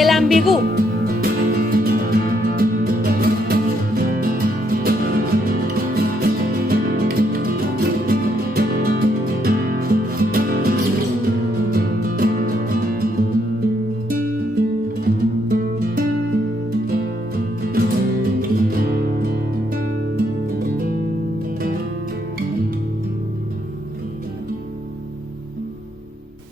El Ambigú.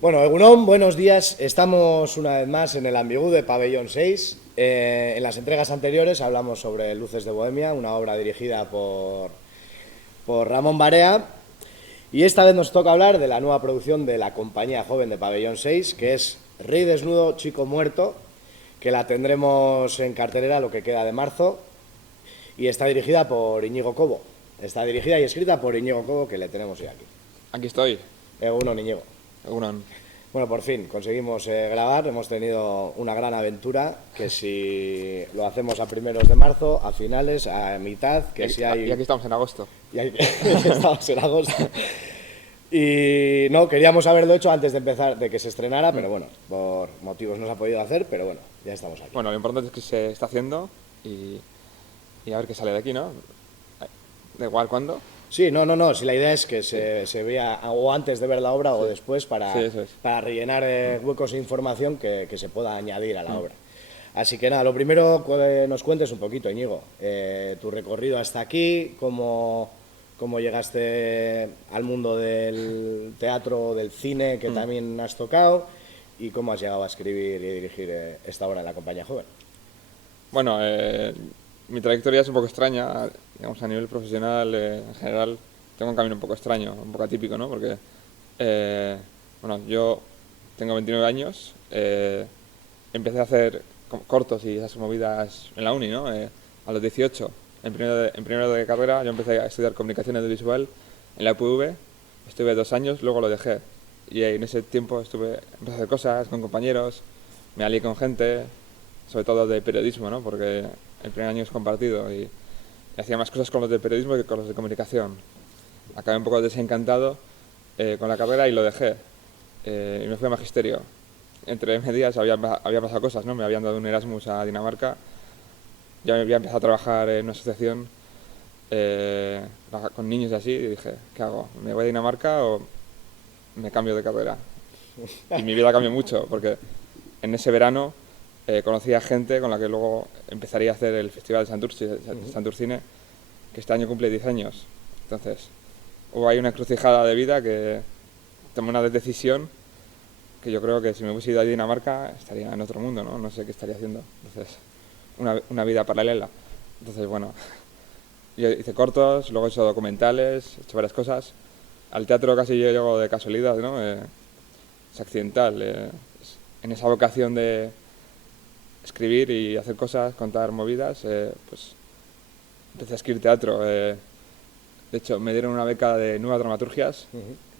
Bueno, Egunon, buenos días. Estamos una vez más en el Ambigú de Pabellón 6. En las entregas anteriores hablamos sobre Luces de Bohemia, una obra dirigida por Ramón Barea. Y esta vez nos toca hablar de la nueva producción de la compañía joven de Pabellón 6, que es Rey desnudo, chico muerto, que la tendremos en cartelera lo que queda de marzo. Y está dirigida por Íñigo Cobo. Está dirigida y escrita por Íñigo Cobo, que le tenemos ya aquí. Aquí estoy. Egunon, Íñigo. Egunon. Bueno, por fin conseguimos grabar, hemos tenido una gran aventura, que si lo hacemos a primeros de marzo, a finales, a mitad, que y, si hay... Y aquí estamos en agosto. Y aquí estamos en agosto. Y no, queríamos haberlo hecho antes de empezar, de que se estrenara, pero bueno, por motivos no se ha podido hacer, pero bueno, ya estamos aquí. Bueno, lo importante es que se está haciendo y a ver qué sale de aquí, ¿no? Da igual cuándo. Sí, no, si la idea es que se vea o antes de ver la obra o después para rellenar huecos de información que se pueda añadir a la obra. Así que nada, lo primero nos cuentes un poquito, Íñigo, tu recorrido hasta aquí, cómo llegaste al mundo del teatro, del cine, que también has tocado, y cómo has llegado a escribir y dirigir esta obra en la compañía joven. Bueno, mi trayectoria es un poco extraña, digamos, a nivel profesional, en general, tengo un camino un poco extraño, un poco atípico, ¿no? Porque, bueno, yo tengo 29 años, empecé a hacer cortos y esas movidas en la uni, ¿no? A los 18, en primero de carrera, yo empecé a estudiar comunicación audiovisual en la UPV, estuve 2 años, luego lo dejé. Y en ese tiempo empecé a hacer cosas con compañeros, me alié con gente, sobre todo de periodismo, ¿no? Porque el primer año es compartido y hacía más cosas con los de periodismo que con los de comunicación. Acabé un poco desencantado con la carrera y lo dejé. Y me fui a magisterio. Entre medias había pasado cosas, ¿no? Me habían dado un Erasmus a Dinamarca. Ya me había empezado a trabajar en una asociación con niños y así. Y dije, ¿qué hago? ¿Me voy a Dinamarca o me cambio de carrera? Y mi vida cambió mucho porque en ese verano conocí a gente con la que luego empezaría a hacer el Festival de Santurcine, que este año cumple 10 años. Entonces, hubo ahí una encrucijada de vida que tomé una decisión que yo creo que si me hubiese ido a Dinamarca estaría en otro mundo, ¿no? No sé qué estaría haciendo. Entonces, una vida paralela. Entonces, bueno, yo hice cortos, luego he hecho documentales, he hecho varias cosas. Al teatro casi yo llego de casualidad, ¿no? Es accidental. En esa vocación de escribir y hacer cosas, contar movidas, pues empecé a escribir teatro. De hecho, me dieron una beca de nuevas dramaturgias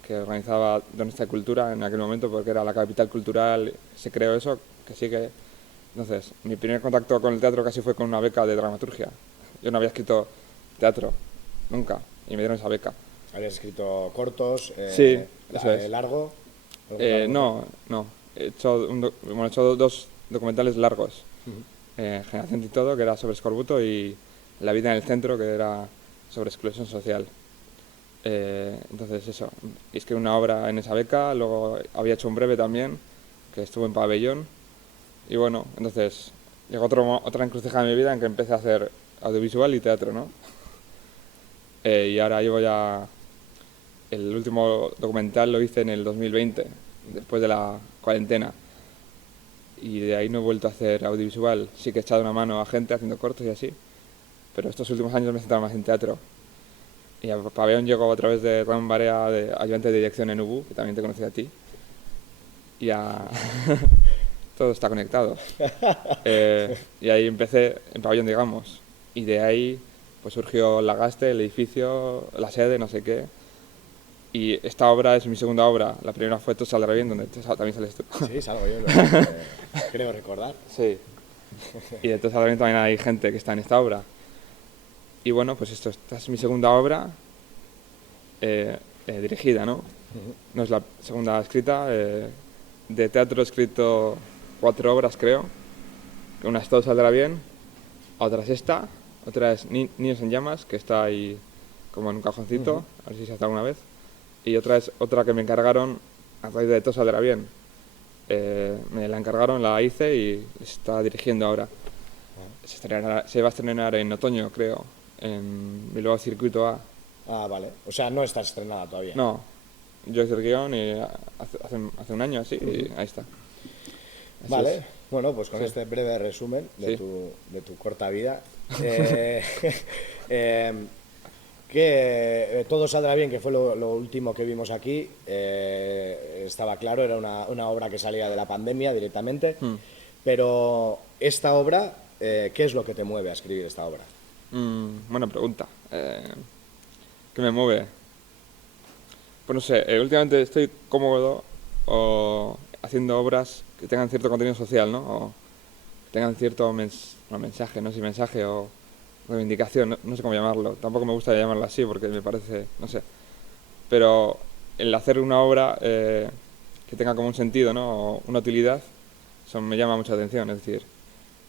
que organizaba Donostia Cultura en aquel momento, porque era la capital cultural, se creó eso, que sigue. Entonces, mi primer contacto con el teatro casi fue con una beca de dramaturgia. Yo no había escrito teatro, nunca, y me dieron esa beca. ¿Habías escrito cortos? Sí, eso es. ¿Largo? No. He hecho 2 documentales largos. Generación y todo, que era sobre escorbuto, y La vida en el centro, que era sobre exclusión social. Entonces eso, escribí una obra en esa beca, luego había hecho un breve también, que estuvo en Pabellón, y bueno, entonces llegó otra encrucijada en mi vida en que empecé a hacer audiovisual y teatro, ¿no? Y ahora llevo ya... El último documental lo hice en el 2020, después de la cuarentena. Y de ahí no he vuelto a hacer audiovisual. Sí que he echado una mano a gente haciendo cortos y así, pero estos últimos años me he centrado más en teatro. Y a Pabellón llegó a través de Ramón Barea, de ayudante de dirección en UBU, que también te conocí a ti. Y todo está conectado. Y ahí empecé en Pabellón, digamos. Y de ahí pues surgió Lagaste, el edificio, la sede, no sé qué. Y esta obra es mi segunda obra. La primera fue Todo saldrá bien, donde también sales tú. Sí, salgo yo, creo recordar. Sí. Y de Todo saldrá bien también hay gente que está en esta obra. Y bueno, pues esta es mi segunda obra dirigida, ¿no? No es la segunda escrita. De teatro he escrito 4 obras, creo. Una es Todo saldrá bien, otra es esta, otra es Niños en llamas, que está ahí como en un cajoncito, a ver si se hace alguna vez. Y otra es otra que me encargaron a raíz de Todo saldrá bien. Me la encargaron, la hice y se está dirigiendo ahora. Se va a estrenar en otoño, creo, en Bilbao Circuito A. Ah, vale. O sea, no está estrenada todavía. No, yo hice el guión y hace un año así, y ahí está. Así Vale, es. bueno, pues con Sí. este breve resumen de, Sí. de tu corta vida, eh, que todo saldrá bien, que fue lo último que vimos aquí, estaba claro, era una obra que salía de la pandemia directamente, pero esta obra, ¿qué es lo que te mueve a escribir esta obra? Buena pregunta. ¿Qué me mueve? Pues no sé, últimamente estoy cómodo haciendo obras que tengan cierto contenido social, ¿no? O que tengan cierto mensaje, no sé si mensaje o reivindicación, no sé cómo llamarlo. Tampoco me gusta llamarlo así porque me parece, no sé. Pero el hacer una obra que tenga como un sentido, ¿no? O una utilidad, eso me llama mucha atención. Es decir,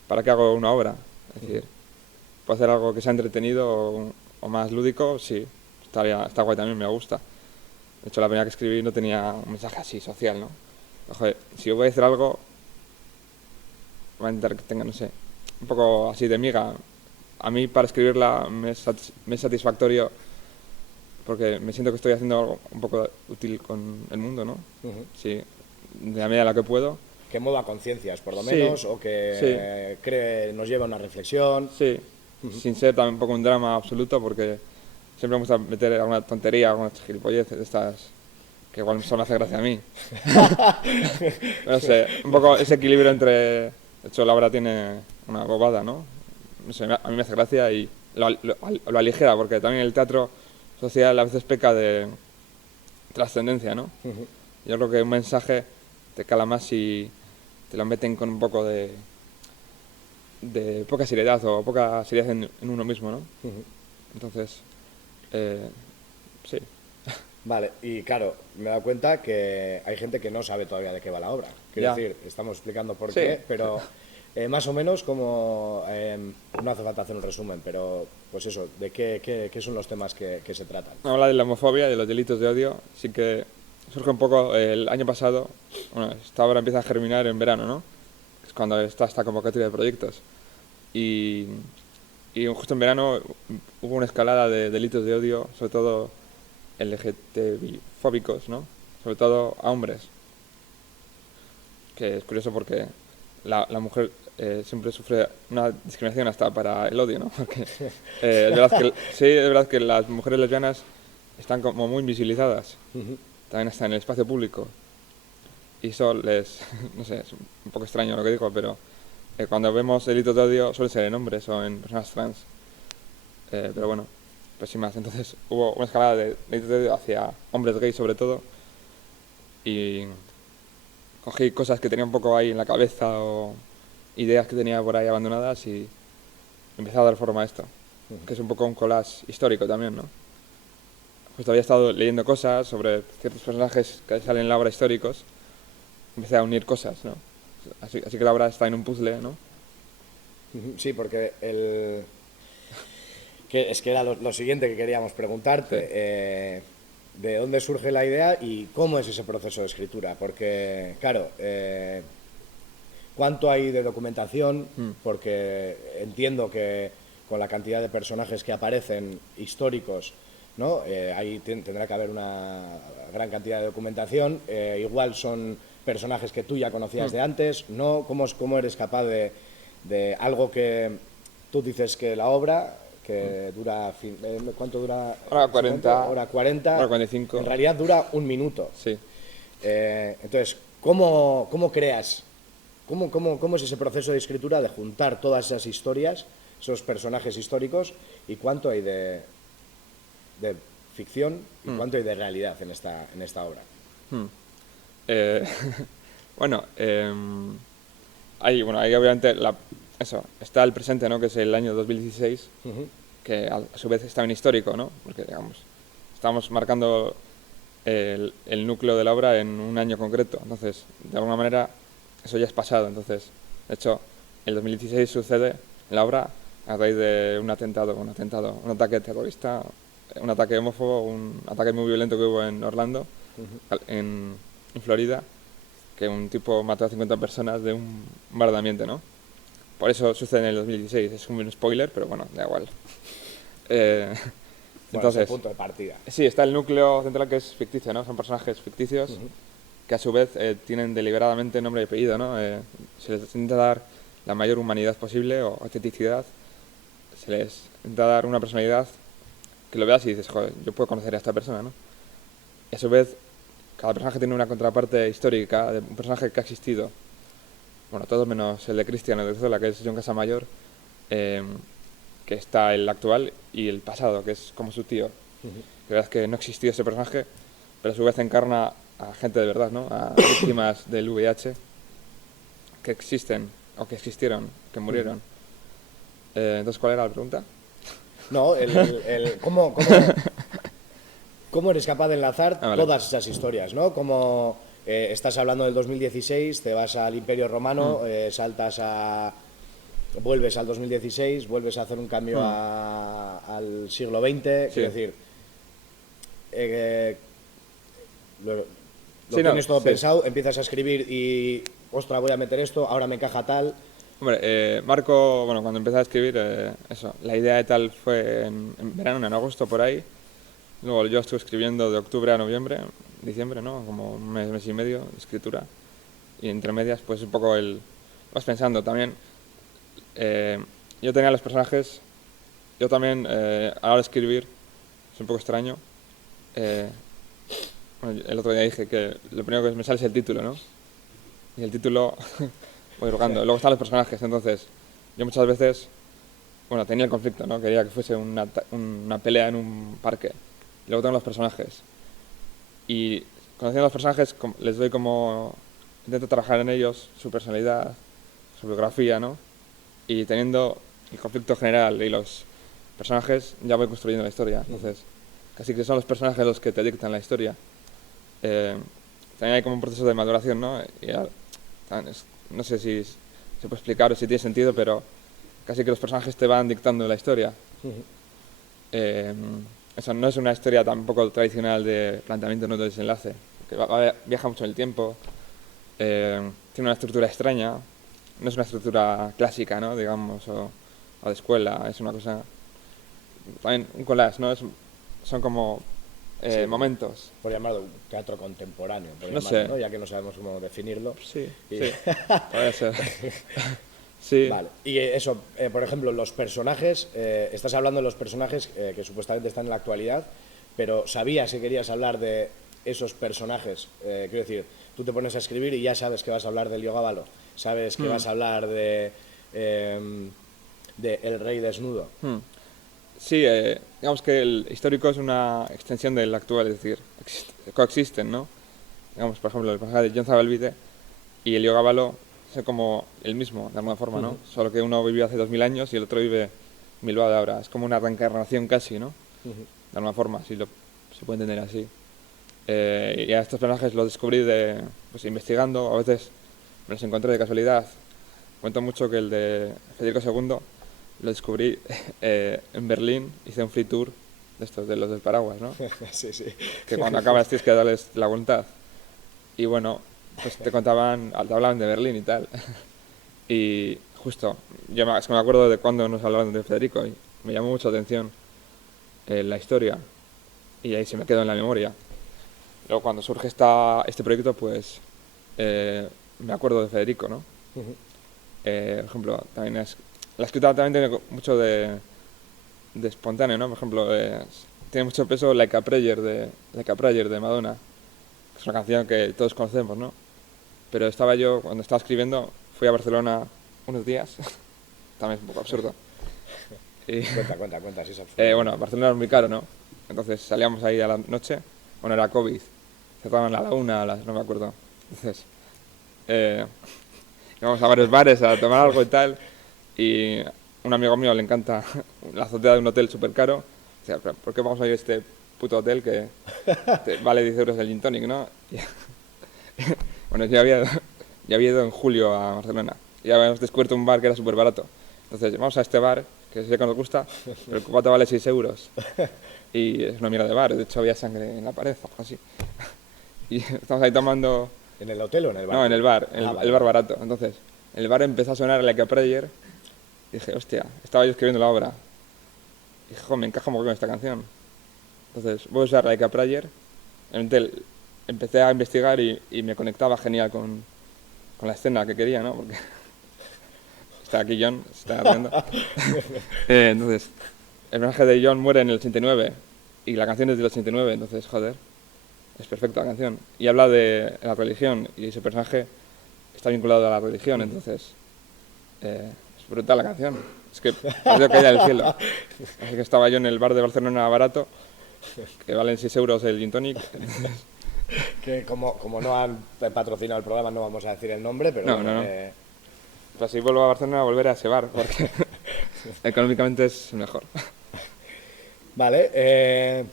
¿para qué hago una obra? Es decir, ¿puedo hacer algo que sea entretenido o más lúdico? Sí, está guay también, me gusta. De hecho, la primera que escribí no tenía un mensaje así social, ¿no? Joder, si voy a hacer algo, voy a intentar que tenga, no sé, un poco así de miga. A mí para escribirla me es satisfactorio porque me siento que estoy haciendo algo un poco útil con el mundo, ¿no? Sí, de la medida en la que puedo. Que mueva conciencias, por lo Sí, menos, o que nos lleve a una reflexión. sí, sin ser tampoco un drama absoluto porque siempre me gusta meter alguna tontería, alguna gilipollez de estas que igual solo me hace gracia a mí. No sé, un poco ese equilibrio entre... De hecho, la obra tiene una bobada, ¿no? No sé, a mí me hace gracia y lo aligera, porque también el teatro social a veces peca de trascendencia, ¿no? Yo creo que un mensaje te cala más si te lo meten con un poco de poca seriedad o poca seriedad en uno mismo, ¿no? Entonces, sí. Vale, y claro, me he dado cuenta que hay gente que no sabe todavía de qué va la obra. Quiero Ya. decir, estamos explicando por Sí. qué, pero más o menos como... no hace falta hacer un resumen, pero pues eso, ¿de qué son los temas que se tratan? Habla de la homofobia y de los delitos de odio, sí que surge un poco el año pasado. Bueno, esta obra empieza a germinar en verano, ¿no? Es cuando está esta convocatoria de proyectos. Y, y justo en verano hubo una escalada de delitos de odio, sobre todo LGTBI-fóbicos, ¿no? Sobre todo a hombres. Que es curioso porque la mujer siempre sufre una discriminación hasta para el odio, ¿no? Porque es verdad que, sí, es verdad que las mujeres lesbianas están como muy invisibilizadas. También están en el espacio público. Y eso no sé, es un poco extraño lo que digo, pero cuando vemos delitos de odio suele ser en hombres o en personas trans. Pero bueno, pues sin más. Entonces hubo una escalada de delitos de odio hacia hombres gays sobre todo. Y cogí cosas que tenía un poco ahí en la cabeza o ideas que tenía por ahí abandonadas y empecé a dar forma a esto, que es un poco un collage histórico también, ¿no? Pues había estado leyendo cosas sobre ciertos personajes que salen en la obra históricos, empecé a unir cosas, ¿no? Así que la obra está en un puzzle, ¿no? Sí, porque es que era lo siguiente que queríamos preguntarte. Sí. ¿De dónde surge la idea y cómo es ese proceso de escritura? Porque, claro, ¿cuánto hay de documentación? Porque entiendo que con la cantidad de personajes que aparecen históricos, ¿no? Ahí tendrá que haber una gran cantidad de documentación. Igual son personajes que tú ya conocías de antes, ¿no? ¿Cómo eres capaz de algo que tú dices que la obra que dura... ¿Cuánto dura? Hora 40. Hora 40. Hora 45. En realidad dura un minuto. Sí. Entonces, ¿cómo creas? ¿Cómo es ese proceso de escritura de juntar todas esas historias, esos personajes históricos, y cuánto hay de ficción y cuánto hay de realidad en esta obra? Eh, bueno, ahí obviamente eso, está el presente, ¿no? Que es el año 2016, que a su vez está en histórico, ¿no? Porque, digamos, estamos marcando el núcleo de la obra en un año concreto. Entonces, de alguna manera, eso ya es pasado. Entonces, de hecho, el 2016 sucede la obra a raíz de un ataque terrorista, un ataque homófobo, un ataque muy violento que hubo en Orlando, en Florida, que un tipo mató a 50 personas de un bombardamiento, ¿no? Por eso sucede en el 2016, es un spoiler, pero bueno, da igual. Entonces, es el punto de partida. Sí, está el núcleo central que es ficticio, ¿no? Son personajes ficticios que a su vez tienen deliberadamente nombre y apellido, ¿no? Se les intenta dar la mayor humanidad posible o autenticidad. Se les intenta dar una personalidad que lo veas y dices, joder, yo puedo conocer a esta persona, ¿no? Y a su vez, cada personaje tiene una contraparte histórica de un personaje que ha existido. Bueno, todos menos el de Cristiano de Zola, que es John Casamayor, que está el actual, y el pasado, que es como su tío. La verdad es que no existió ese personaje, pero a su vez encarna a gente de verdad, ¿no? A víctimas del VIH que existen, o que existieron, que murieron. Entonces, ¿cuál era la pregunta? No, ¿cómo eres capaz de enlazar todas esas historias, ¿no? Como estás hablando del 2016, te vas al Imperio Romano, vuelves al 2016, vuelves a hacer un cambio al siglo XX, quiero decir, lo tienes todo pensado, empiezas a escribir y, ostras, voy a meter esto, ahora me encaja tal. Hombre, Marco, bueno, cuando empecé a escribir, la idea de tal fue en verano, en agosto, por ahí. Luego yo estuve escribiendo de octubre a noviembre, diciembre, ¿no? Como un mes y medio de escritura. Y entre medias, pues un poco vas pensando también. Yo tenía los personajes, yo también, a la hora de escribir, es un poco extraño. Bueno, el otro día dije que lo primero que me sale es el título, ¿no? Y el título voy rogando. Luego están los personajes, entonces yo muchas veces, bueno, tenía el conflicto, ¿no? Quería que fuese una pelea en un parque. Y luego tengo los personajes. Y conociendo a los personajes, les doy como... Intento trabajar en ellos, su personalidad, su biografía, ¿no? Y teniendo el conflicto general y los personajes, ya voy construyendo la historia. Entonces, casi que son los personajes los que te dictan la historia. También hay como un proceso de maduración, ¿no? No sé si se puede explicar o si tiene sentido, pero casi que los personajes te van dictando la historia. Eso no es una historia tampoco tradicional de planteamiento no de desenlace, que viaja mucho en el tiempo, tiene una estructura extraña, no es una estructura clásica, ¿no? Digamos, o de escuela, es una cosa, también un collage, ¿no? Son como momentos. Por llamarlo un teatro contemporáneo, No sé, ¿no? Ya que no sabemos cómo definirlo. Sí, puede ser. Sí. Vale. Y eso, por ejemplo, los personajes, estás hablando de los personajes que supuestamente están en la actualidad, pero ¿sabías que querías hablar de esos personajes? Quiero decir, tú te pones a escribir y ya sabes que vas a hablar del Heliogábalo, sabes que vas a hablar de El Rey Desnudo. Sí, digamos que el histórico es una extensión del actual, es decir, coexisten, ¿no? Digamos, por ejemplo, el personaje de John Zabalbide y el Heliogábalo son como el mismo, de alguna forma, ¿no? Solo que uno vivió hace 2000 años y el otro vive en Bilbao de ahora. Es como una reencarnación casi, ¿no? De alguna forma, si se puede entender así. Y a estos personajes los descubrí pues, investigando, a veces me los encontré de casualidad. Cuento mucho que el de Federico II lo descubrí en Berlín, hice un free tour de estos, de los del paraguas, ¿no? Sí. Que cuando acabas tienes que darles la voluntad. Y bueno, pues te hablaban de Berlín y tal. Y justo, es que me acuerdo de cuando nos hablaban de Federico y me llamó mucho la atención la historia y ahí se me quedó en la memoria. Luego cuando surge este proyecto, pues me acuerdo de Federico, ¿no? Por ejemplo, también la escritura también tiene mucho de espontáneo, ¿no? Por ejemplo, tiene mucho peso Like a Prayer de Madonna, que es una canción que todos conocemos, ¿no? Pero cuando estaba escribiendo, fui a Barcelona unos días, también es un poco absurdo. Y, cuenta, si es absurdo. Bueno, Barcelona es muy caro, ¿no? Entonces salíamos ahí a la noche, bueno, era COVID, cerraban a la 1, no me acuerdo. Entonces, íbamos a varios bares a tomar algo y tal, y un amigo mío le encanta la azotea de un hotel súper caro. O sea, ¿por qué vamos a ir a este puto hotel que vale 10 euros el gin tonic, ¿no? Bueno, ya había ido en julio a Barcelona. y habíamos descubierto un bar que era súper barato. Entonces, vamos a este bar, que sé que nos gusta, pero el cubata vale 6 euros. Y es una mierda de bar, de hecho había sangre en la pared, algo así. Y estamos ahí tomando... ¿En el hotel o en el bar? No, en el bar, Vale. el bar barato. Entonces, el bar empezó a sonar Like a Prayer. Y dije, hostia, estaba yo escribiendo la obra. Y dije, me encaja muy bien esta canción. Entonces, voy a usar Like a Prayer. Empecé a investigar y me conectaba genial con la escena que quería, ¿no? Porque está aquí John, se está riendo. Entonces, el personaje de John muere en el 89 y la canción es del 89, entonces, joder, es perfecta la canción. Y habla de la religión y ese personaje está vinculado a la religión, entonces es brutal la canción. Es que pareció caída del cielo. Así que estaba yo en el bar de Barcelona barato, que valen 6 euros el gin tonic. Que como no han patrocinado el programa no vamos a decir el nombre, pero No, bueno, no, no. Pues si vuelvo a Barcelona, volveré a ese bar, porque económicamente es mejor. Vale,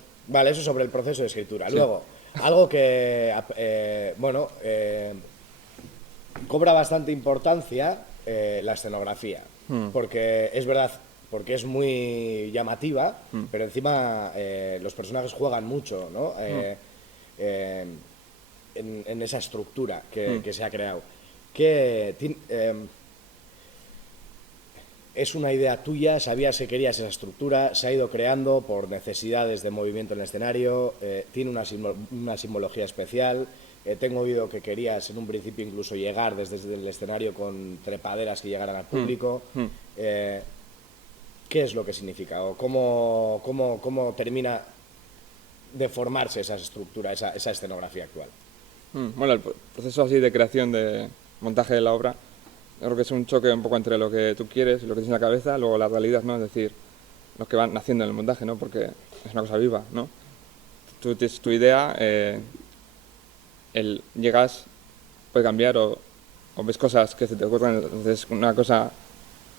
eso sobre el proceso de escritura. Sí. Luego, algo que, cobra bastante importancia, la escenografía, porque es verdad, porque es muy llamativa, pero encima los personajes juegan mucho, ¿no? En esa estructura que se ha creado. ¿Es una idea tuya? ¿Sabías que querías esa estructura? ¿Se ha ido creando por necesidades de movimiento en el escenario? ¿Tiene una simbología especial? Tengo oído que querías en un principio incluso llegar desde el escenario con trepaderas que llegaran al público. ¿Qué es lo que significa? ¿O cómo termina de formarse esa estructura, esa escenografía actual? Bueno, el proceso así de creación, de montaje de la obra, yo creo que es un choque un poco entre lo que tú quieres, lo que tienes en la cabeza, luego la realidad, ¿no? Es decir, lo que van naciendo en el montaje, ¿no? Porque es una cosa viva, ¿no? Tú tienes tu idea, llegas, puede cambiar o ves cosas que se te ocurren, entonces una cosa,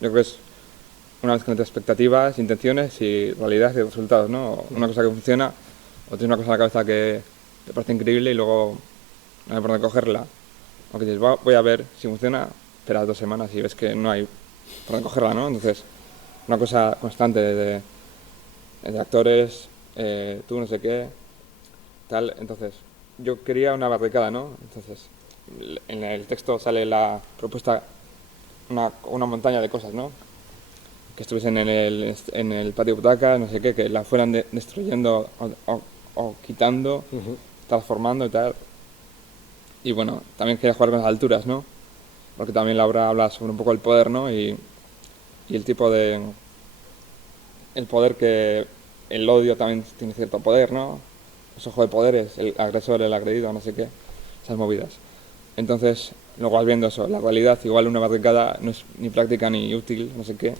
yo creo que es una vez con expectativas, intenciones y realidad y resultados, ¿no? Una cosa que funciona, o tienes una cosa en la cabeza que te parece increíble y luego no hay por dónde cogerla. O que dices, voy a ver si funciona, esperas 2 semanas y ves que no hay por dónde cogerla, ¿no? Entonces, una cosa constante de actores, tú no sé qué, tal. Entonces, yo quería una barricada, ¿no? Entonces, en el texto sale la propuesta, una montaña de cosas, ¿no? Que estuviesen en el patio de butacas, no sé qué, que la fueran destruyendo o quitando, transformando y tal. Y bueno, también quería jugar con las alturas, ¿no? Porque también la obra habla sobre un poco el poder, ¿no? Y el tipo de... El poder que... El odio también tiene cierto poder, ¿no? Los ojos de poderes, el agresor, el agredido, no sé qué. Esas movidas. Entonces, luego vas viendo eso, la realidad, igual una barricada no es ni práctica ni útil, no sé qué.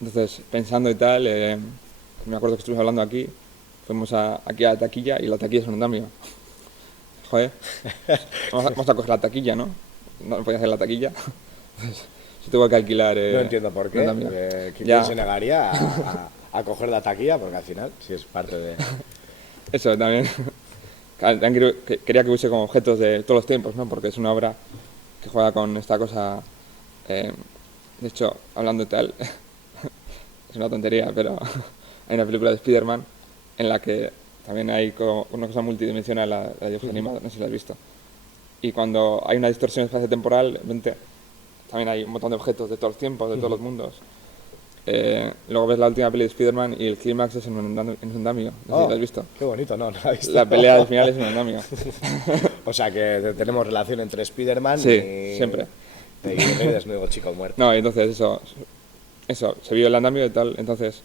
Entonces, pensando y tal, me acuerdo que estuvimos hablando aquí, fuimos aquí a la taquilla y la taquilla es un andamio. Joder, vamos a coger la taquilla, ¿no? No podía hacer la taquilla. Entonces, se tuvo que alquilar. No entiendo por qué. ¿Quién se negaría a coger la taquilla? Porque al final, si es parte de... Eso también. Quería que hubiese como objetos de todos los tiempos, ¿no? Porque es una obra que juega con esta cosa. De hecho, hablando de tal, es una tontería, pero hay una película de Spider-Man en la que también hay como una cosa multidimensional, la dibujos animados, no sé si la has visto. Y cuando hay una distorsión espacio-temporal, también hay un montón de objetos de todos los tiempos, de todos los mundos. Luego ves la última peli de Spider-Man y el clímax es en un andamio, no sé si lo has visto. Qué bonito, no la he visto. La pelea al final es un andamio. O sea que tenemos relación entre Spider-Man sí, y... siempre. Y Desnudo Chico Muerto. No, entonces eso, se vio el andamio y tal, entonces,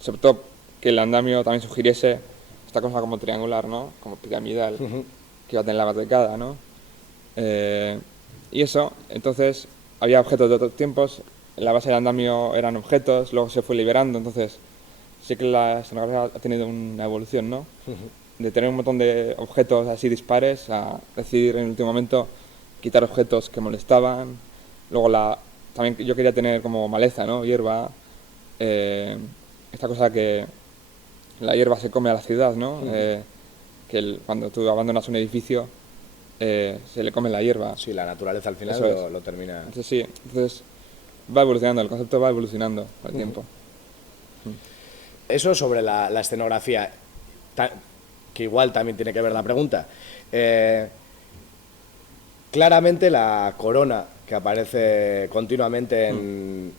sobre todo que el andamio también sugiriese esta cosa como triangular, ¿no? Como piramidal, que iba a tener la barricada, ¿no? Y eso, entonces, había objetos de otros tiempos, en la base del andamio eran objetos, luego se fue liberando, entonces sí que la escenografía ha tenido una evolución, ¿no? De tener un montón de objetos así dispares a decidir en el último momento quitar objetos que molestaban. Luego también yo quería tener como maleza, ¿no? Hierba, esta cosa que la hierba se come a la ciudad, ¿no? Que cuando tú abandonas un edificio se le come la hierba. Sí, la naturaleza al final Eso es. lo termina. Entonces, sí, entonces va evolucionando, el concepto va evolucionando con el tiempo. Eso sobre la escenografía, que igual también tiene que ver la pregunta. Claramente la corona que aparece continuamente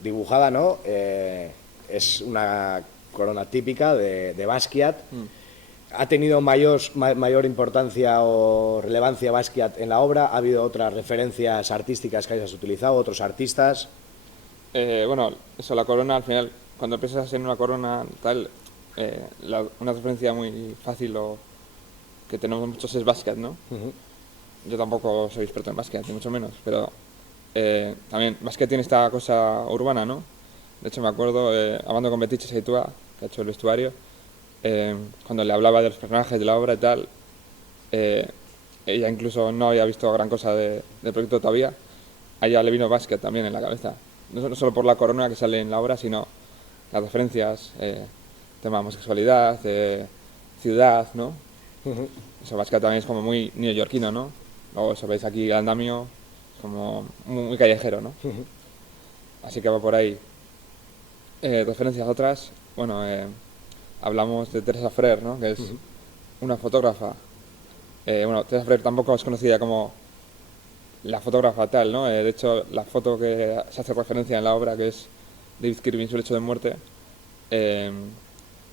dibujada, ¿no? Es una corona típica de Basquiat. ¿Ha tenido mayor importancia o relevancia Basquiat en la obra? ¿Ha habido otras referencias artísticas que hayas utilizado, otros artistas? Bueno, eso, la corona, al final, cuando piensas en una corona tal, una referencia muy fácil o que tenemos muchos es Basquiat, ¿no? Yo tampoco soy experto en Basquiat, ni mucho menos, pero también Basquiat tiene esta cosa urbana, ¿no? De hecho, me acuerdo, hablando con Betiche Saitua, que ha hecho el vestuario, cuando le hablaba de los personajes de la obra y tal, ella incluso no había visto gran cosa del proyecto todavía, a ella le vino Basquiat también en la cabeza. No solo por la corona que sale en la obra, sino las referencias, tema de homosexualidad, ciudad, ¿no? Eso Basquiat también es como muy neoyorquino, ¿no? Luego eso veis aquí el andamio, como muy callejero, ¿no? Así que va por ahí. Referencias otras, bueno, hablamos de Teresa Freer, ¿no? Que es una fotógrafa. Bueno, Teresa Freer tampoco es conocida como la fotógrafa tal, ¿no? De hecho, la foto que se hace referencia en la obra, que es David Kirby en su lecho de muerte,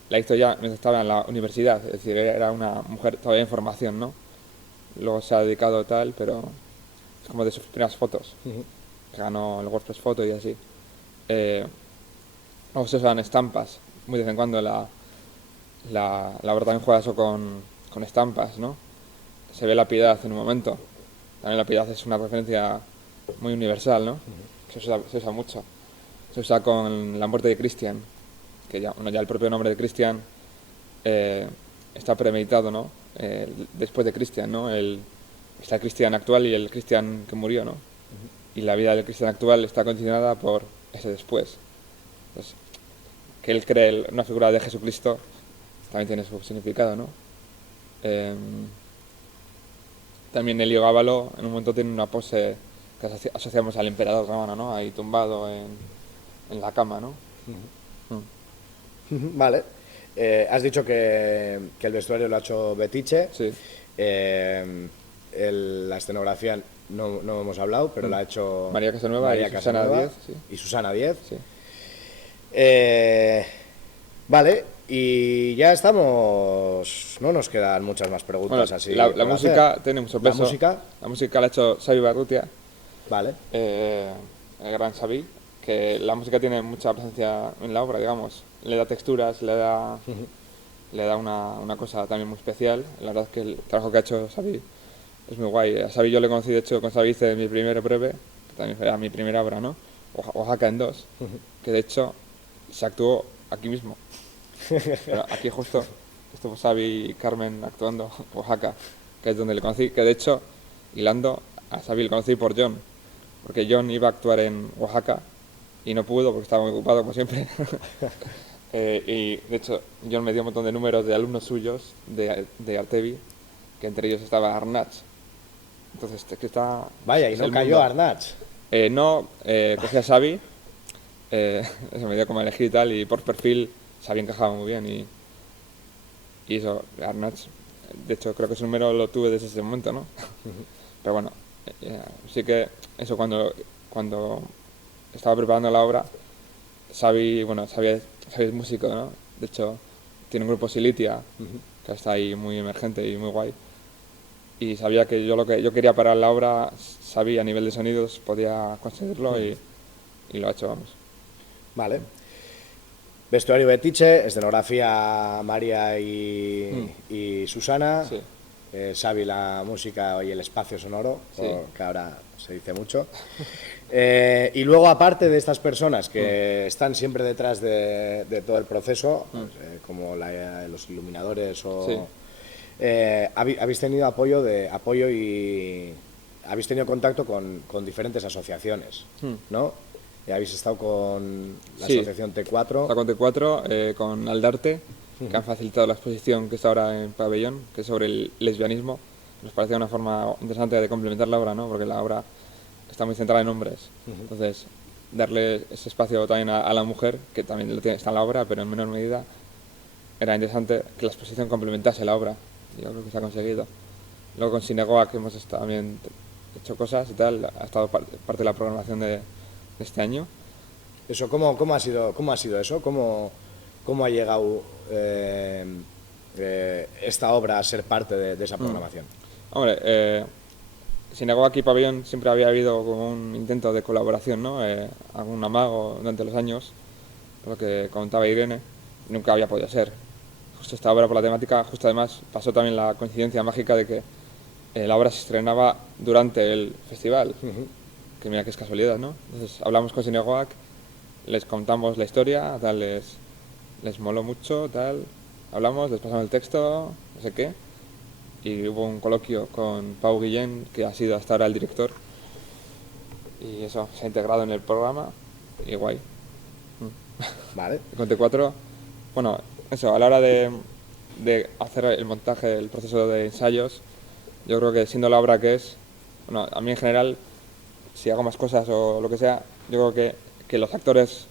la hizo ya mientras estaba en la universidad, es decir, era una mujer todavía en formación, ¿no? Luego se ha dedicado tal, pero es como de sus primeras fotos, que ganó el WordPress Photo y así. Luego se usan estampas, muy de vez en cuando la obra también juega eso con estampas, ¿no? Se ve la piedad en un momento. También la piedad es una referencia muy universal, ¿no? Que se usa mucho. Se usa con la muerte de Christian, que ya el propio nombre de Christian está premeditado, ¿no? Después de Christian, ¿no? Está el Christian actual y el Christian que murió, ¿no? Y la vida del Christian actual está condicionada por ese después. Entonces, que él cree una figura de Jesucristo también tiene su significado, ¿no? También Helio Gábalo en un momento tiene una pose que asociamos al emperador romano, ¿no? Ahí tumbado en la cama, ¿no? Vale. Has dicho que el vestuario lo ha hecho Betiche. Sí. La escenografía no hemos hablado, pero la ha hecho María Casanueva y Susana Casanueva Díez, sí. Y Susana Díez. Sí. Vale, y ya estamos. No nos quedan muchas más preguntas Bueno, así. la por música hacer. tiene mucho peso. La música la ha hecho Xavi Barrutia, Vale. el gran Xavi, que la música tiene mucha presencia en la obra, digamos. Le da texturas, le da una cosa también muy especial. La verdad es que el trabajo que ha hecho Xavi es muy guay. A Xavi yo le conocí, de hecho, con Xavi hice mi primer breve, que también era mi primera obra, ¿no? Oaxaca en dos, que de hecho se actuó aquí mismo. Pero aquí justo estuvo Xavi y Carmen actuando en Oaxaca, que es donde le conocí, que de hecho, hilando, a Xavi le conocí por John, porque John iba a actuar en Oaxaca y no pudo porque estaba muy ocupado, como siempre. Y de hecho, John me dio un montón de números de alumnos suyos de Artevi, que entre ellos estaba Arnaz. Entonces, que está... Vaya, y no cayó Arnaz. No, cogí a Xavi, eso me dio como a elegir y tal, y por perfil Xavi encajaba muy bien y eso, Arnaz, de hecho creo que ese número lo tuve desde ese momento, ¿no? Pero bueno, sí que eso cuando estaba preparando la obra, Xavi es músico, ¿no? De hecho, tiene un grupo Silitia, que está ahí muy emergente y muy guay. Y sabía que lo que yo quería para la obra, Xavi a nivel de sonidos podía conseguirlo y lo ha hecho, vamos. Vale. Vestuario Betiche, escenografía María y Susana. Sí. Xavi la música y el espacio sonoro, Sí. que ahora se dice mucho. Y luego, aparte de estas personas que están siempre detrás de todo el proceso, como los iluminadores o... Sí. Habéis tenido apoyo y habéis tenido contacto con diferentes asociaciones, ¿no? Y habéis estado con la Sí. asociación T4. Está con T4, con Aldarte, que han facilitado la exposición que está ahora en Pabellón, que es sobre el lesbianismo, nos parecía una forma interesante de complementar la obra, ¿no? Porque la obra está muy centrada en hombres. Entonces, darle ese espacio también a la mujer, que también está en la obra, pero en menor medida, era interesante que la exposición complementase la obra. Y yo creo que se ha conseguido. Luego con Sinegoa, que hemos también hecho cosas y tal, ha estado parte de la programación de este año. Eso, ¿cómo ha sido eso? ¿Cómo ha llegado esta obra a ser parte de esa programación? Hombre, Sinagoga y Pabellón siempre había habido como un intento de colaboración, ¿no? Algún amago durante los años, por lo que contaba Irene, nunca había podido ser. Justo esta obra por la temática, justo además pasó también la coincidencia mágica de que la obra se estrenaba durante el festival, que mira que es casualidad, ¿no? Entonces hablamos con Sinagoga, les contamos la historia, tal, les moló mucho, tal, hablamos, les pasamos el texto, no sé qué, y hubo un coloquio con Pau Guillén, que ha sido hasta ahora el director, y eso, se ha integrado en el programa, y guay. Vale. Con T4, bueno, eso, a la hora de hacer el montaje, el proceso de ensayos, yo creo que siendo la obra que es, bueno, a mí en general, si hago más cosas o lo que sea, yo creo que los actores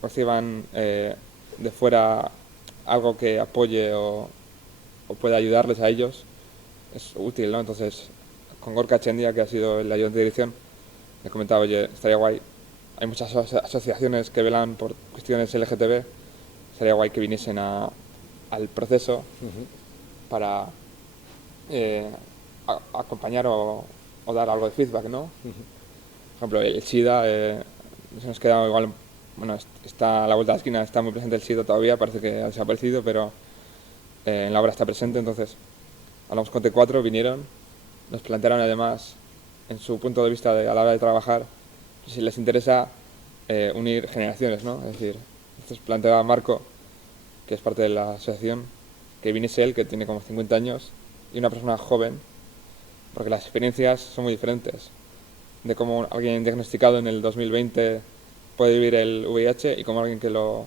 reciban de fuera algo que apoye o pueda ayudarles a ellos, es útil, ¿no? Entonces, con Gorka Chendia, que ha sido el ayudante de dirección, me comentaba, oye, estaría guay, hay muchas asociaciones que velan por cuestiones LGTB, estaría guay que viniesen al proceso para acompañar o dar algo de feedback, ¿no? Por ejemplo, el SIDA, se nos queda igual, bueno, está a la vuelta de la esquina, está muy presente el SIDA todavía, parece que ha desaparecido, pero en la obra está presente, entonces hablamos con T4, vinieron, nos plantearon además, en su punto de vista a la hora de trabajar, si les interesa unir generaciones, ¿no? Es decir, esto planteaba Marco, que es parte de la asociación, que viniese él, que tiene como 50 años, y una persona joven, porque las experiencias son muy diferentes, de cómo alguien diagnosticado en el 2020 puede vivir el VIH y como alguien que lo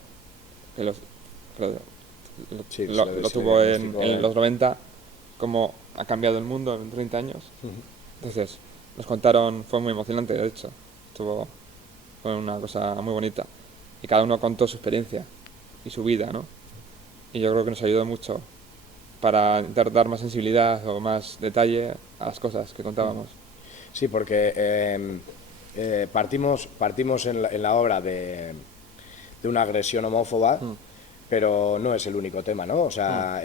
tuvo en los 90, cómo ha cambiado el mundo en 30 años. Entonces, nos contaron, fue muy emocionante, de hecho, fue una cosa muy bonita. Y cada uno contó su experiencia y su vida, ¿no? Y yo creo que nos ayudó mucho para dar más sensibilidad o más detalle a las cosas que contábamos. Sí, porque partimos en la obra de una agresión homófoba, pero no es el único tema, ¿no? O sea,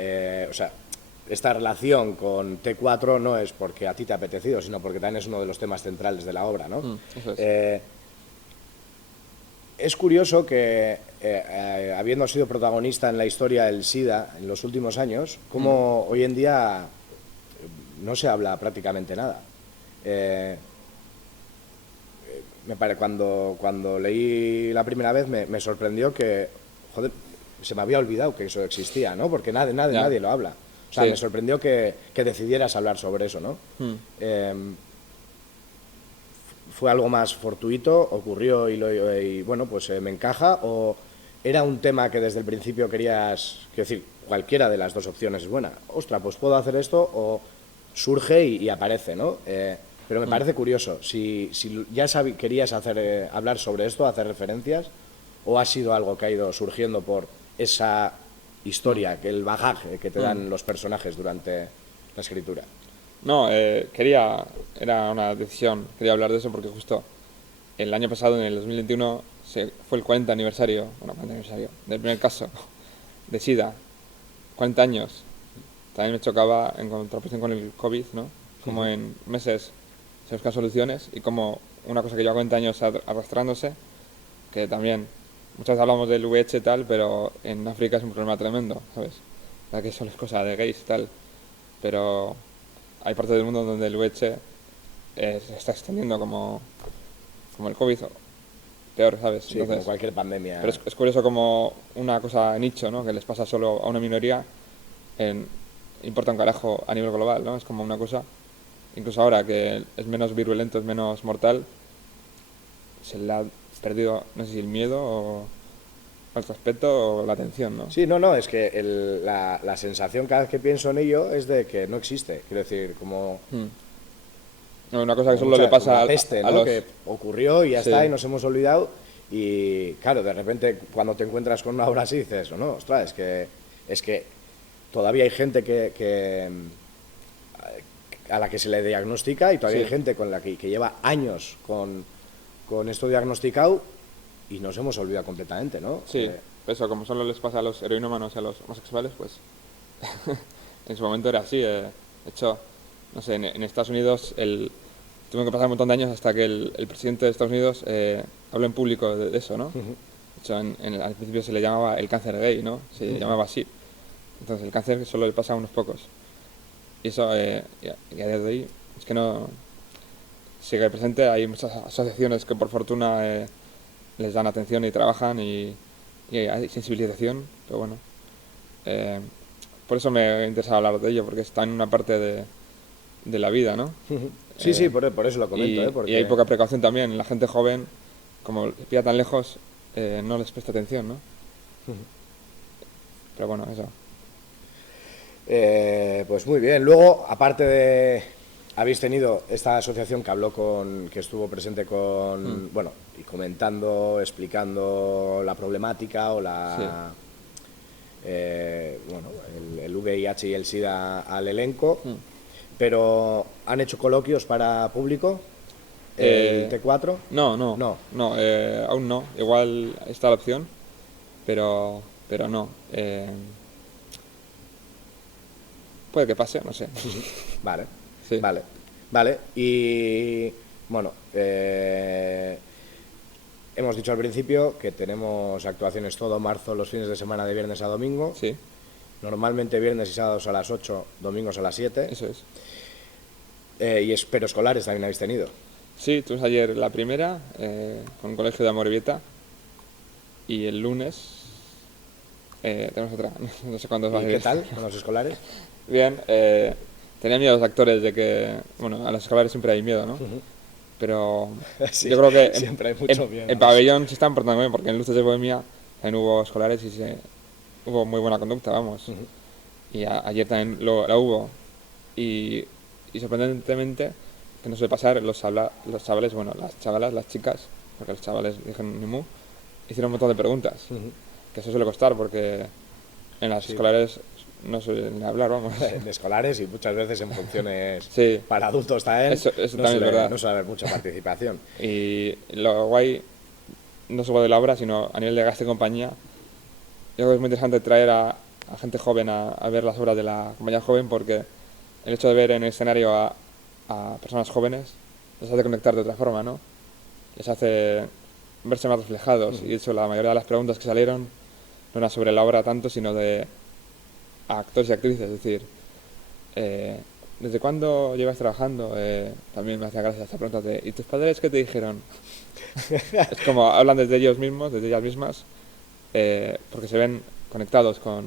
esta relación con T4 no es porque a ti te ha apetecido, sino porque también es uno de los temas centrales de la obra, ¿no? Eso es. Es curioso que, habiendo sido protagonista en la historia del SIDA en los últimos años, como hoy en día no se habla prácticamente nada. Cuando leí la primera vez me sorprendió que, joder, se me había olvidado que eso existía, ¿no? Porque nadie lo habla. O sea, Sí. me sorprendió que decidieras hablar sobre eso, ¿no? ¿Fue algo más fortuito? ¿Ocurrió y bueno, pues me encaja? ¿O era un tema que desde el principio querías, quiero decir, cualquiera de las dos opciones es buena? Ostras, pues puedo hacer esto, o surge y aparece, ¿no? Pero me parece curioso, si ya querías hablar sobre esto, hacer referencias, o ha sido algo que ha ido surgiendo por esa historia, que el bagaje que te dan los personajes durante la escritura. No, era una decisión, quería hablar de eso porque justo el año pasado, en el 2021, fue el 40 aniversario del primer caso de SIDA, 40 años. También me chocaba en contraposición con el COVID, ¿no? Como en meses se buscan soluciones y como una cosa que lleva 40 años arrastrándose, que también muchas veces hablamos del VIH y tal, pero en África es un problema tremendo, ¿sabes? Ya que solo es cosa de gays y tal, pero hay partes del mundo donde el VIH se está extendiendo como el COVID, o peor, ¿sabes? Sí, como cualquier pandemia. Pero es curioso como una cosa nicho, ¿no? Que les pasa solo a una minoría, importa un carajo a nivel global, ¿no? Es como una cosa, incluso ahora que es menos virulento, es menos mortal, se le ha perdido, no sé si el miedo el respeto o la atención, ¿no? Sí, no, es que la sensación cada vez que pienso en ello es de que no existe. Quiero decir, como, No, una cosa que como solo le como pasa la peste, a ¿no? los... Que ocurrió y ya Sí. está, y nos hemos olvidado. Y claro, de repente cuando te encuentras con una obra así dices, no, ostras, es que todavía hay gente a la que se le diagnostica y todavía Sí. hay gente con la que lleva años con esto diagnosticado y nos hemos olvidado completamente, ¿no? Sí, eso, como solo les pasa a los heroinómanos y a los homosexuales, pues en su momento era así. De hecho, no sé, en Estados Unidos tuvo que pasar un montón de años hasta que el presidente de Estados Unidos habló en público de eso, ¿no? De hecho, al principio se le llamaba el cáncer gay, ¿no? Se llamaba así. Entonces, el cáncer solo le pasa a unos pocos. Y eso, y a día de hoy, es que no sigue presente. Hay muchas asociaciones que por fortuna les dan atención y trabajan y hay sensibilización, pero bueno. Por eso me interesa hablar de ello, porque está en una parte de la vida, ¿no? Sí, sí, por eso lo comento, Y porque hay poca precaución también. La gente joven, como pilla tan lejos, no les presta atención, ¿no? Pero bueno, eso. Pues muy bien. Luego, aparte de... Habéis tenido esta asociación que estuvo presente con, bueno, y comentando, explicando la problemática o bueno, el VIH y el SIDA al elenco, pero ¿han hecho coloquios para público? ¿El T4? No, No. aún no. Igual está la opción, pero no. Puede que pase, no sé. Vale, Sí. vale. Y bueno, hemos dicho al principio que tenemos actuaciones todo marzo, los fines de semana de viernes a domingo. Sí, Normalmente viernes y sábados a las 8, domingos a las 7. eso es. Pero escolares también habéis tenido. Sí, tuvimos ayer la primera con el Colegio de Amorebieta y el lunes tenemos otra. No sé cuántos va a ¿Y ir. qué tal con los escolares? Bien, tenía miedo los actores de que, bueno, a los escolares siempre hay miedo, ¿no? Pero Sí, yo creo que siempre hay mucho miedo. en pabellón se están portando bien, porque en Luces de Bohemia también hubo escolares y hubo muy buena conducta, vamos. Y ayer también la hubo. Y sorprendentemente, que no suele pasar, los chavales, bueno, las chavalas, las chicas, porque los chavales dijeron ni mu, hicieron un montón de preguntas. Que eso suele costar, porque en las escolares no suelen hablar, vamos. En escolares y muchas veces en funciones Sí. para adultos también, Eso no, también es suele, verdad. no suele haber mucha participación. Y lo guay, no solo de la obra, sino a nivel de gasto y compañía, yo creo que es muy interesante traer a gente joven a ver las obras de la compañía joven, porque el hecho de ver en el escenario a personas jóvenes les hace conectar de otra forma, ¿no? Les hace verse más reflejados. Y de hecho la mayoría de las preguntas que salieron no eran sobre la obra tanto, sino de actores y actrices. Es decir, ¿desde cuándo llevas trabajando? También me hacía gracia esta pregunta de ¿y tus padres qué te dijeron? Es como hablan desde ellos mismos, desde ellas mismas, porque se ven conectados con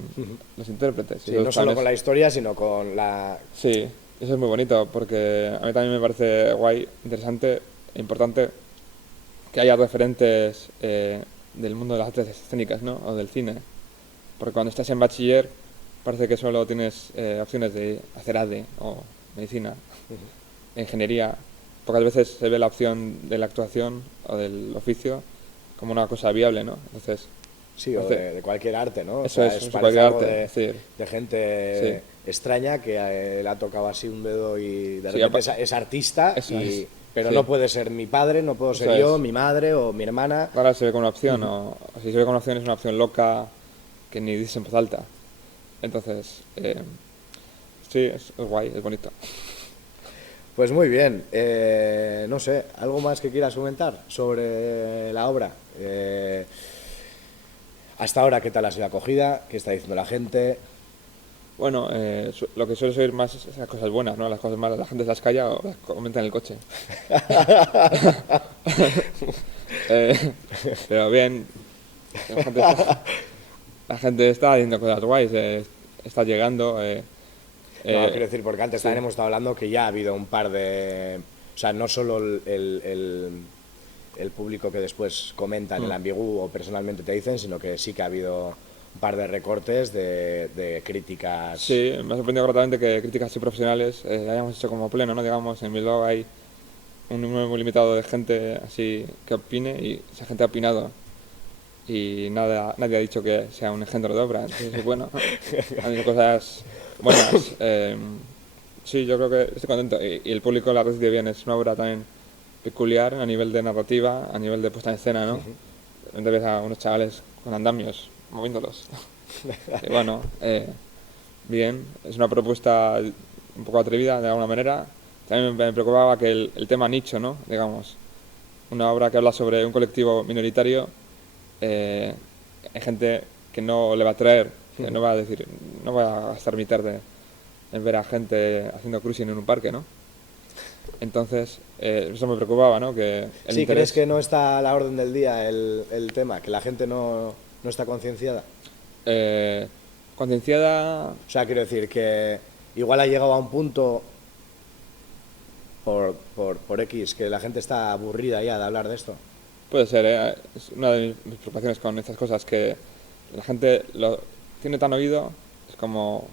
los intérpretes. Sí, Y eso no también solo es- con la historia, sino con la... Sí, eso es muy bonito, porque a mí también me parece guay, interesante e importante que haya referentes del mundo de las artes escénicas, ¿no? O del cine. Porque cuando estás en bachiller parece que solo tienes opciones de hacer ADE o medicina, ingeniería. Pocas veces se ve la opción de la actuación o del oficio como una cosa viable, ¿no? Entonces, Sí, o de cualquier arte, ¿no? Eso es, parece cualquier algo arte, es decir, de gente extraña que le ha tocado así un dedo y de Sí, repente es artista, eso es, pero sí. no puede ser mi padre, no puedo ser Eso yo, es. mi madre o mi hermana. ahora se ve como una opción, o si se ve como una opción es una opción loca que ni dices en voz alta. Entonces, sí, es guay, es bonito. Pues muy bien, no sé, ¿algo más que quieras comentar sobre la obra? Hasta ahora, ¿qué tal ha sido la acogida? ¿Qué está diciendo la gente? Bueno, lo que suele oír más es las cosas buenas, ¿no? Las cosas malas, la gente se las calla o las comenta en el coche. Eh, pero bien, la gente está diciendo cosas guays, está llegando. No, quiero decir, porque antes también hemos estado hablando que ya ha habido un par de... O sea, no solo el público que después comenta en el Ambigu o personalmente te dicen, sino que sí que ha habido un par de recortes de críticas. Sí, me ha sorprendido gratamente que críticas así profesionales la hayamos hecho como pleno, ¿no? Digamos, en Bilbao hay un número muy limitado de gente así que opine y esa gente ha opinado y nadie ha dicho que sea un engendro de obra, entonces es bueno, ¿no? Han dicho cosas buenas. Sí, yo creo que estoy contento y el público la recibe bien, es una obra también peculiar a nivel de narrativa, a nivel de puesta en escena, ¿no? Donde ves a unos chavales con andamios moviéndolos. Y bueno, bien, es una propuesta un poco atrevida de alguna manera. También me preocupaba que el tema nicho, ¿no? Digamos, una obra que habla sobre un colectivo minoritario, hay gente que no le va a atraer, que no va a decir, no va a gastar mi tarde en ver a gente haciendo cruising en un parque, ¿no? Entonces, eso me preocupaba, ¿no? Que el ¿Sí interés... crees que no está a la orden del día el tema, que la gente no está concienciada? Concienciada... O sea, quiero decir que igual ha llegado a un punto por X que la gente está aburrida ya de hablar de esto. Puede ser, es una de mis preocupaciones con estas cosas, que la gente lo tiene tan oído, es como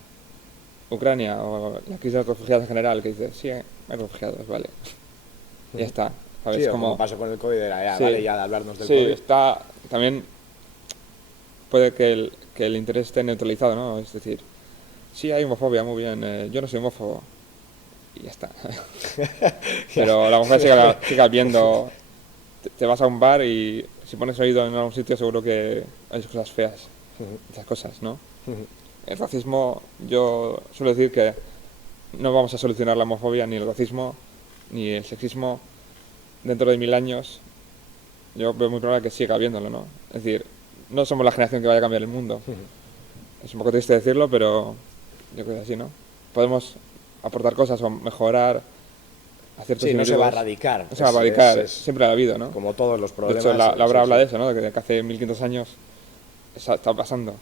Ucrania o la crisis de los refugiados en general, que dice, sí, hay refugiados, vale. Y ya está. ¿Sabes? Sí, como pasó con el COVID, era ya, sí, vale, ya de hablarnos del sí, COVID. está, también puede que el interés esté neutralizado, ¿no? Es decir, sí hay homofobia, muy bien, yo no soy homófobo. Y ya está. Pero la homofobia sigue habiendo. Te vas a un bar y si pones oído en algún sitio seguro que hay cosas feas, esas cosas, ¿no? El racismo, yo suelo decir que no vamos a solucionar la homofobia, ni el racismo, ni el sexismo dentro de 1000 años. Yo veo muy probable que siga habiéndolo, ¿no? Es decir, no somos la generación que vaya a cambiar el mundo. Es un poco triste decirlo, pero yo creo que así, ¿no? Podemos aportar cosas o mejorar a ciertos Sí, no se va a individuos. erradicar. No se va a erradicar, siempre ha habido, ¿no? Como todos los De problemas. hecho, la obra sí, habla sí. de eso, ¿no? De que hace 1500 años está pasando.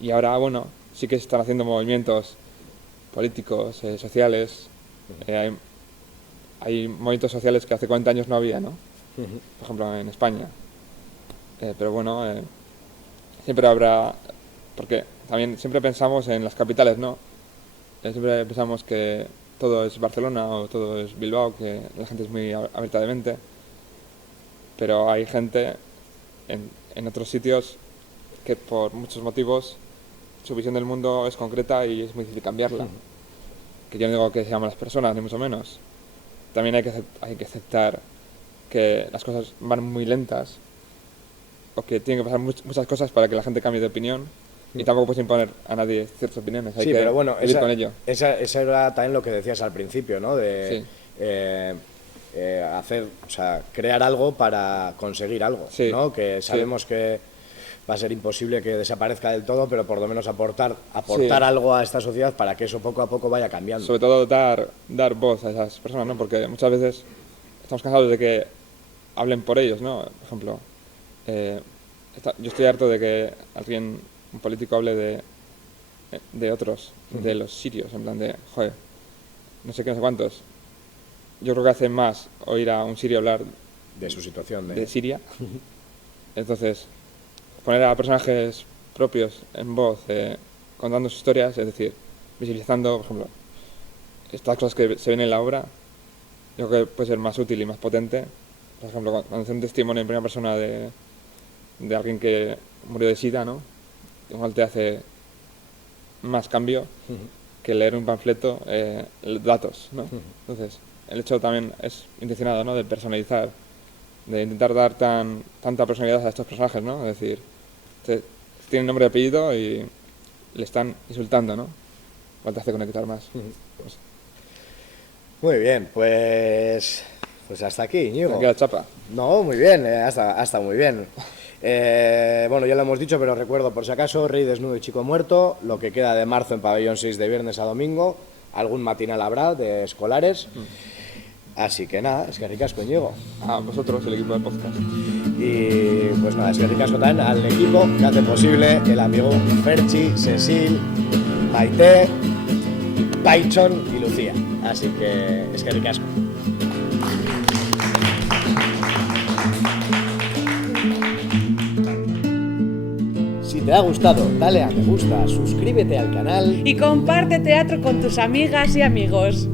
Y ahora, bueno, sí que se están haciendo movimientos políticos, sociales. Hay movimientos sociales que hace 40 años no había, ¿no? Por ejemplo, en España. Pero bueno, siempre habrá... Porque también siempre pensamos en las capitales, ¿no? Siempre pensamos que todo es Barcelona o todo es Bilbao, que la gente es muy abierta de mente. Pero hay gente en otros sitios que por muchos motivos su visión del mundo es concreta y es muy difícil cambiarla. Que yo no digo que sean malas personas, ni mucho menos. También hay que aceptar que las cosas van muy lentas o que tienen que pasar muchas cosas para que la gente cambie de opinión y tampoco puedes imponer a nadie ciertas opiniones. Hay Sí, que pero bueno, vivir con ello. esa era también lo que decías al principio, ¿no? De Sí. hacer, o sea, crear algo para conseguir algo, Sí, ¿no? Que sí. sabemos que va a ser imposible que desaparezca del todo, pero por lo menos aportar Sí. algo a esta sociedad para que eso poco a poco vaya cambiando. Sobre todo dar voz a esas personas, ¿no? Porque muchas veces estamos cansados de que hablen por ellos, ¿no? Por ejemplo, yo estoy harto de que un político hable de otros, de los sirios, en plan de, joder, no sé qué, no sé cuántos. Yo creo que hace más oír a un sirio hablar De su situación. de Siria. Entonces, poner a personajes propios en voz, contando sus historias, es decir, visibilizando, por ejemplo, estas cosas que se ven en la obra, yo creo que puede ser más útil y más potente. Por ejemplo, cuando hace un testimonio en primera persona de alguien que murió de SIDA, ¿no? Igual te hace más cambio que leer un panfleto, datos, ¿no? Entonces, el hecho también es intencionado, ¿no? De personalizar, de intentar dar tanta personalidad a estos personajes, ¿no? Es decir, tienen nombre y apellido y le están insultando, ¿no? Igual te hace conectar más. Pues, Muy bien, pues hasta aquí, Íñigo. aquí la chapa. No, muy bien, hasta muy bien. Bueno, ya lo hemos dicho, pero recuerdo por si acaso, Rey Desnudo y Chico Muerto, lo que queda de marzo en Pabellón 6 de viernes a domingo, algún matinal habrá de escolares. Así que nada, es que ricasco, Íñigo. A vosotros, el equipo del podcast. Y pues nada, es que ricasco también al equipo que hace posible, el amigo Ferchi, Cecil, Maite, Paichon y Lucía. Así que es que ricasco. te ha gustado, dale a me gusta, suscríbete al canal y comparte teatro con tus amigas y amigos.